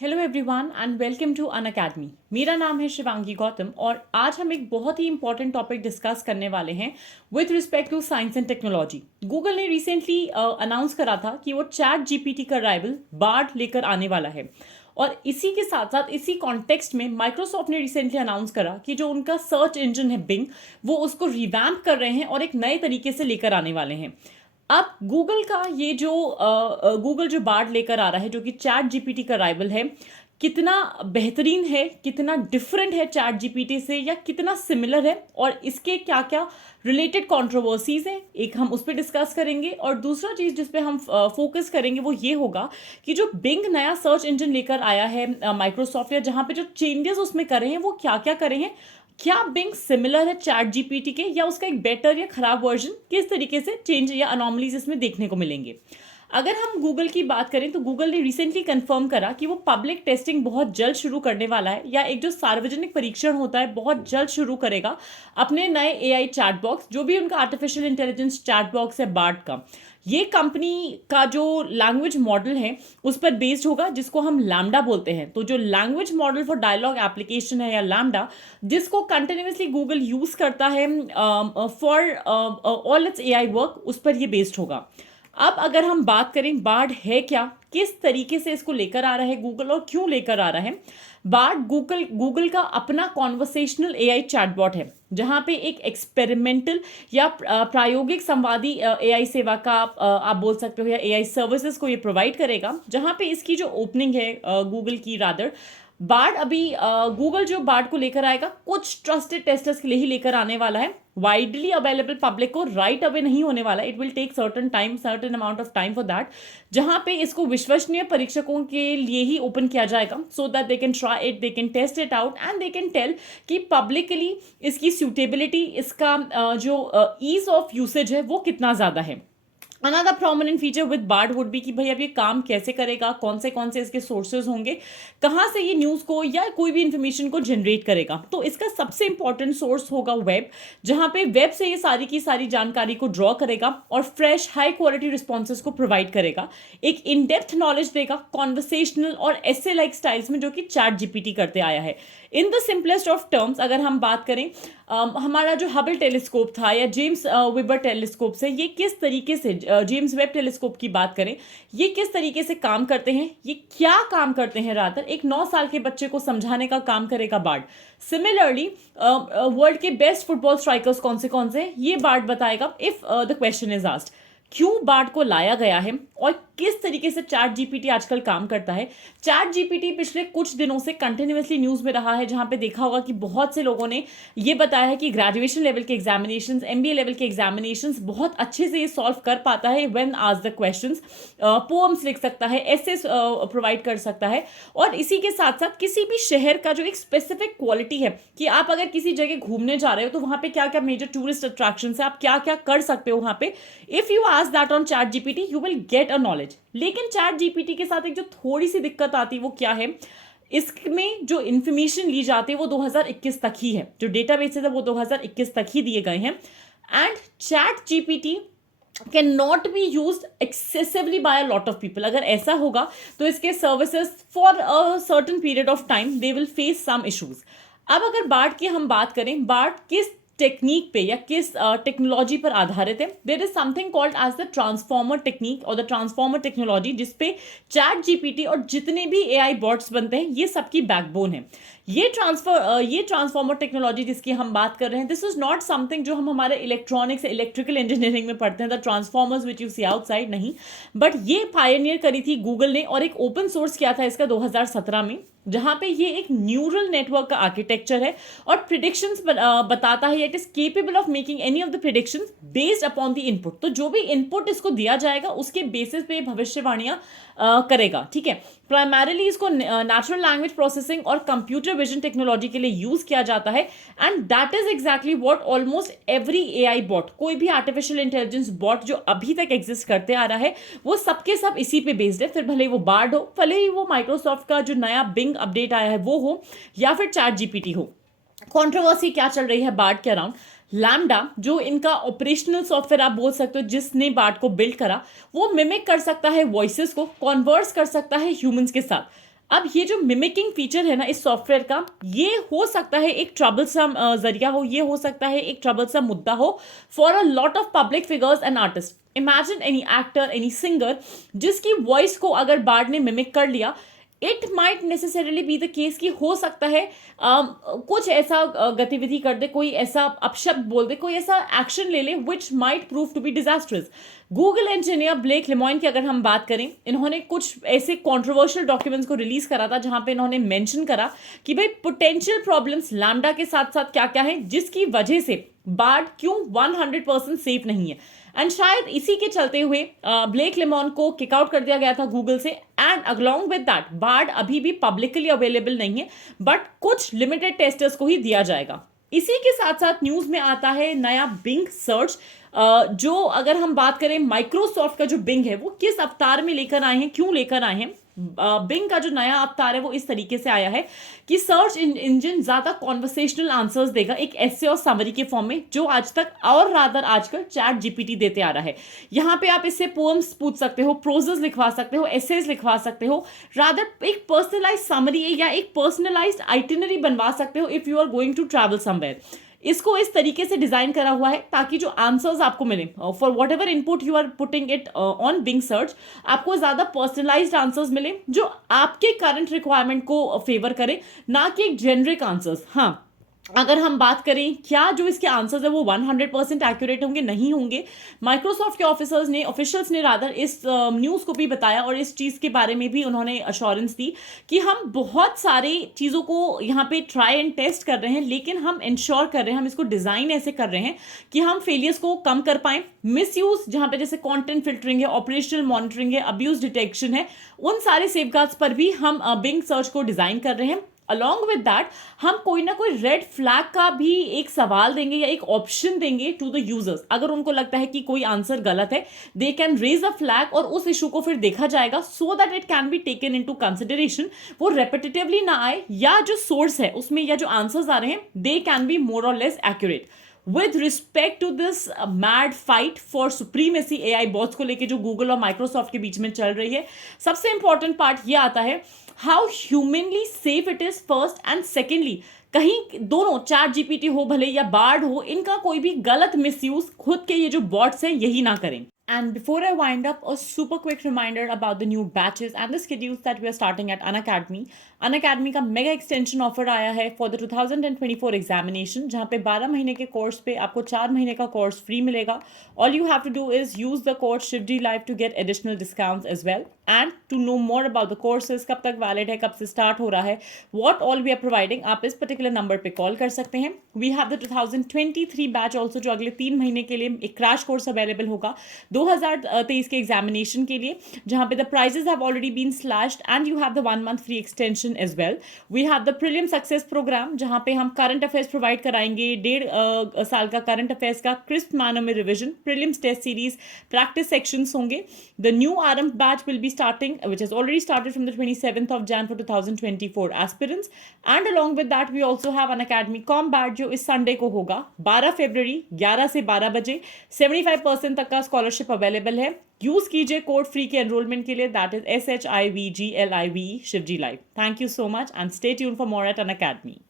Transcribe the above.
Hello everyone and welcome to Unacademy. मेरा नाम है शिवांगी गौतम और आज हम एक बहुत ही इंपॉर्टेंट टॉपिक डिस्कस करने वाले हैं with respect to science and technology. Google ने रिसेंटली अनाउंस करा था कि वो चैट जीपीटी का राइवल बार्ड लेकर आने वाला है और इसी के साथ साथ इसी कॉन्टेक्स्ट में माइक्रोसॉफ्ट ने रिसेंटली अनाउंस करा कि जो उनका सर्च इंजन है बिंग, वो उसको रिवैम्प कर रहे हैं और एक नए तरीके से लेकर आने वाले हैं। अब गूगल का ये जो गूगल जो बार्ड लेकर आ रहा है जो कि चैट जीपीटी का राइवल है, कितना बेहतरीन है, कितना डिफरेंट है चैट जीपीटी से या कितना सिमिलर है और इसके क्या क्या रिलेटेड कंट्रोवर्सीज हैं, एक हम उस पर डिस्कस करेंगे। और दूसरा चीज़ जिस पे हम फोकस करेंगे वो ये होगा कि जो बिंग नया सर्च इंजन लेकर आया है माइक्रोसॉफ्ट, या जहाँ पे जो चेंजेस उसमें करे हैं वो क्या क्या करे हैं, क्या बिंग सिमिलर है चैट जीपीटी के या उसका एक बेटर या खराब वर्जन, किस तरीके से चेंज या अनोमलीज इसमें देखने को मिलेंगे। अगर हम गूगल की बात करें तो गूगल ने रिसेंटली कंफर्म करा कि वो पब्लिक टेस्टिंग बहुत जल्द शुरू करने वाला है, या एक जो सार्वजनिक परीक्षण होता है बहुत जल्द शुरू करेगा अपने नए एआई चैट बॉक्स, जो भी उनका आर्टिफिशियल इंटेलिजेंस चैट बॉक्स है बार्ड का। ये कंपनी का जो लैंग्वेज मॉडल है उस पर बेस्ड होगा, जिसको हम लैम्डा बोलते हैं। तो जो language model for dialogue application है या लैम्डा, जिसको कंटिन्यूसली गूगल यूज करता है for all its AI work, उस पर ये बेस्ड होगा। अब अगर हम बात करें बार्ड है क्या, किस तरीके से इसको लेकर आ रहा है गूगल और क्यों लेकर आ रहा है। बार्ड गूगल का अपना कॉन्वर्सेशनल एआई चैटबॉट है, जहां पे एक एक्सपेरिमेंटल या प्रायोगिक संवादी एआई सेवा का आप बोल सकते हो या एआई सर्विसेज को ये प्रोवाइड करेगा, जहां पे इसकी जो ओपनिंग है गूगल की रादर बार्ड अभी गूगल जो बार्ड को लेकर आएगा कुछ ट्रस्टेड टेस्टर्स के लिए ही लेकर आने वाला है। वाइडली अवेलेबल पब्लिक को राइट अवे नहीं होने वाला, it will take certain amount of time for that, जहां पे इसको विश्वसनीय परीक्षकों के लिए ही ओपन किया जाएगा, so that they can try it, they can test it out and they can tell कि पब्लिकली इसकी सूटेबिलिटी, इसका जो ईज ऑफ यूसेज है वो कितना ज्यादा है। Another prominent feature with Bard would be कि भाई अब ये काम कैसे करेगा, कौन से इसके सोर्सेज होंगे, कहाँ से ये न्यूज़ को या कोई भी इंफॉर्मेशन को जनरेट करेगा। तो इसका सबसे इंपॉर्टेंट सोर्स होगा वेब, जहाँ पे वेब से ये सारी की सारी जानकारी को ड्रॉ करेगा और फ्रेश हाई क्वालिटी रिस्पॉन्सेज को प्रोवाइड करेगा, एक इन डेप्थ नॉलेज देगा कॉन्वर्सेशनल और ऐसे लाइक स्टाइल्स में जो कि चैट जीपीटी करते आया है। In the simplest of terms अगर हम बात करें, हमारा जो हबल टेलीस्कोप था या जेम्स वेबर टेलीस्कोप से ये किस तरीके से, जेम्स वेब टेलीस्कोप की बात करें, ये किस तरीके से काम करते हैं, ये क्या काम करते हैं, रादर एक 9 साल के बच्चे को समझाने का काम करेगा बार्ड। सिमिलरली वर्ल्ड के बेस्ट फुटबॉल स्ट्राइकर्स कौन से ये बार्ड बताएगा if the question is asked. क्यों बार्ड को लाया गया है और किस तरीके से चैट जीपीटी आजकल काम करता है। चैट जीपीटी पिछले कुछ दिनों से कंटिन्यूअसली न्यूज़ में रहा है, जहां पे देखा होगा कि बहुत से लोगों ने ये बताया है कि ग्रेजुएशन लेवल के एग्जामिनेशंस, एमबीए लेवल के एग्जामिनेशंस बहुत अच्छे से ये सॉल्व कर पाता है when asked the questions, poems लिख सकता है, एसेस प्रोवाइड कर सकता है। और इसी के साथ साथ किसी भी शहर का जो एक स्पेसिफिक क्वालिटी है कि आप अगर किसी जगह घूमने जा रहे हो तो वहां पे क्या क्या मेजर टूरिस्ट अट्रैक्शन है, आप क्या क्या कर सकते हो वहां पे, if you ask that on chat GPT you will get a knowledge. लेकिन चैट जीपीटी के साथ एक जो थोड़ी सी दिक्कत आती है वो क्या है, इसमें जो इंफॉर्मेशन ली जाती है वो 2021 तक ही है, जो डेटाबेसेस है वो 2021 तक ही दिए गए हैं। And ChatGPT can not be use excessively by a lot of people. अगर ऐसा होगा तो इसके services for a certain period of time they will face some issues. अब अगर बार्ड की हम बात करें, बार्ड किस टेक्निक पे या किस टेक्नोलॉजी पर आधारित है, there is something called as the transformer technique और द ट्रांसफॉर्मर टेक्नोलॉजी, जिसपे चैट जीपीटी और जितने भी एआई बॉट्स बनते हैं ये सबकी बैकबोन है। ये ट्रांसफॉर्मर टेक्नोलॉजी जिसकी हम बात कर रहे हैं, दिस इज नॉट समथिंग जो हम हमारे इलेक्ट्रॉनिक्स इलेक्ट्रिकल इंजीनियरिंग में पढ़ते हैं, the transformers which you see outside, नहीं, बट ये पायनियर करी थी गूगल ने और एक ओपन सोर्स किया था इसका 2017 में, जहां पे ये एक न्यूरल नेटवर्क का आर्किटेक्चर है और प्रिडिक्शंस बताता है, it is capable of making any of the predictions based upon the input. तो जो भी इनपुट इसको दिया जाएगा उसके बेसिस पे भविष्यवाणियां करेगा, ठीक है। प्राइमरीली इसको नेचुरल लैंग्वेज प्रोसेसिंग और कंप्यूटर विजन टेक्नोलॉजी के लिए यूज किया जाता है, and that is exactly what almost every AI bot, कोई भी आर्टिफिशियल इंटेलिजेंस बॉट जो अभी तक एग्जिस्ट करते आ रहा है वो सबके सब इसी पे बेस्ड है। फिर भले ही वो बार्ड हो, भले ही वो माइक्रोसॉफ्ट का जो नया बिंग अपडेट आया है वो हो, या फिर चैट जीपीटी हो। कंट्रोवर्सी क्या चल रही है बार्ड के अराउंड, लैम्डा जो इनका ऑपरेशनल सॉफ्टवेयर आप बोल सकते हो जिसने बार्ड को बिल्ड करा, वो मिमिक कर सकता है वॉइसेस को, कॉन्वर्स कर सकता है ह्यूमंस के साथ। अब ये जो मिमिकिंग फीचर है ना इस सॉफ्टवेयर का, ये हो सकता है एक ट्रबलसम जरिया हो, ये हो सकता है एक ट्रबलसम मुद्दा हो for a lot of public figures and artist. Imagine any actor, any singer जिसकी वॉइस को अगर बार्ड ने मिमिक कर लिया, it might necessarily be the case कि हो सकता है कुछ ऐसा गतिविधि कर दे, कोई ऐसा अपशब्द बोल दे, कोई ऐसा एक्शन ले ले which might prove to be disastrous. Google engineer Blake Lemoine की अगर हम बात करें, इन्होंने कुछ ऐसे कंट्रोवर्शियल डॉक्यूमेंट्स को रिलीज करा था जहां पे इन्होंने मेंशन करा कि भाई पोटेंशियल प्रॉब्लम्स लैम्डा के साथ साथ क्या क्या है जिसकी वजह से बार्ड क्यों 100% सेफ नहीं है. एंड शायद इसी के चलते हुए ब्लेक लेमॉन को किक आउट कर दिया गया था गूगल से. And along with that Bard अभी भी पब्लिकली अवेलेबल नहीं है, बट कुछ लिमिटेड टेस्टर्स को ही दिया जाएगा. इसी के साथ साथ न्यूज में आता है नया बिंग सर्च, जो अगर हम बात करें माइक्रोसॉफ्ट का जो बिंग है वो किस अवतार में लेकर आए हैं, क्यों लेकर आए हैं. बिंग का जो नया अवतार है वो इस तरीके से आया है कि सर्च इंजन ज्यादा कॉन्वर्सेशनल आंसर्स देगा एक ऐसे और समरी के फॉर्म में, जो आज तक और रादर आजकल चैट जीपीटी देते आ रहा है. यहाँ पे आप इससे पोएम्स पूछ सकते हो, प्रोजेस लिखवा सकते हो, एसेज लिखवा सकते हो, रादर एक पर्सनलाइज समरी या एक पर्सनलाइज्ड आइटिनरी बनवा सकते हो if you are going to travel somewhere. इसको इस तरीके से डिजाइन करा हुआ है ताकि जो आंसर्स आपको मिले for whatever input you are putting it on Bing search, आपको ज्यादा पर्सनलाइज्ड आंसर्स मिले जो आपके करंट रिक्वायरमेंट को फेवर करे, ना कि एक जेनरिक आंसर्स. हाँ, अगर हम बात करें क्या जो इसके आंसर्स है वो 100% एक्यूरेट होंगे, नहीं होंगे. माइक्रोसॉफ्ट के ऑफिशियल्स ने रादर इस न्यूज़ को भी बताया और इस चीज़ के बारे में भी उन्होंने अश्योरेंस दी कि हम बहुत सारी चीज़ों को यहाँ पे ट्राई एंड टेस्ट कर रहे हैं, लेकिन हम इंश्योर कर रहे हैं, हम इसको डिज़ाइन ऐसे कर रहे हैं कि हम फेलियर्स को कम कर पाएं. मिसयूज जहाँ पे जैसे कंटेंट फिल्टरिंग है, ऑपरेशनल मॉनिटरिंग है, अब्यूज डिटेक्शन है, उन सारे सेफगार्ड्स पर भी हम बिंग सर्च को डिज़ाइन कर रहे हैं. अलॉन्ग विद दैट हम कोई ना कोई रेड फ्लैग का भी एक सवाल देंगे या एक ऑप्शन देंगे टू द यूजर्स. अगर उनको लगता है कि कोई आंसर गलत है, they can raise a flag और उस इशू को फिर देखा जाएगा so that it can be taken into consideration. वो रेपिटेटिवली ना आए, या जो सोर्स है उसमें या जो आंसर्स आ रहे हैं दे कैन बी मोर और less accurate. With respect to this mad fight for supremacy AI bots को लेके जो गूगल और माइक्रोसॉफ्ट के बीच में चल रही है, सबसे इंपॉर्टेंट पार्ट ये आता है how humanly safe it is first, and secondly कहीं दोनों चैट जीपीटी हो भले या बार्ड हो, इनका कोई भी गलत मिसयूज खुद के ये जो बॉट्स हैं यही ना करें. And before I wind up, a super quick reminder about the new batches and the schedules that we are starting at Unacademy. Unacademy का मेगा एक्सटेंशन ऑफर आया है फॉर द 2024 एग्जामिनेशन, जहाँ पे 12 महीने के कोर्स पे आपको 4 महीने का कोर्स फ्री मिलेगा. All you have to do is use the code Shivji live to get additional discounts as well. And to know more about the courses, कब तक वैलिड है, कब से स्टार्ट हो रहा है, what all we are providing, आप इस पर्टिकुलर नंबर पे कॉल कर सकते हैं. We have the 2023 batch also, जो अगले 3 महीने के लिए एक क्रैश कोर्स अवेलेबल होगा 2023 के एग्जामिनेशन के लिए, जहां पे the prices have already been slashed and you have the 1 month free extension as well. We have the prelim success programme, जहां पे हम करंट अफेयर्स प्रोवाइड कराएंगे, 1.5 साल का करंट अफेयर्स का क्रिस्प मैनर में revision, prelims test series, practice sections होंगे. The new Aarambh batch will be starting which has already started from the 27th of Jan for 2024 aspirants. And along with that we also have an Academy Combat जो इस Sunday को होगा 12 फरवरी 11 से 12 बजे. 75% तक का scholarship available है. यूज कीजिए कोड फ्री के एनरोलमेंट के लिए, that is SHIVGLIVE Shivji live. Thank you so much and stay tune for more at on academy.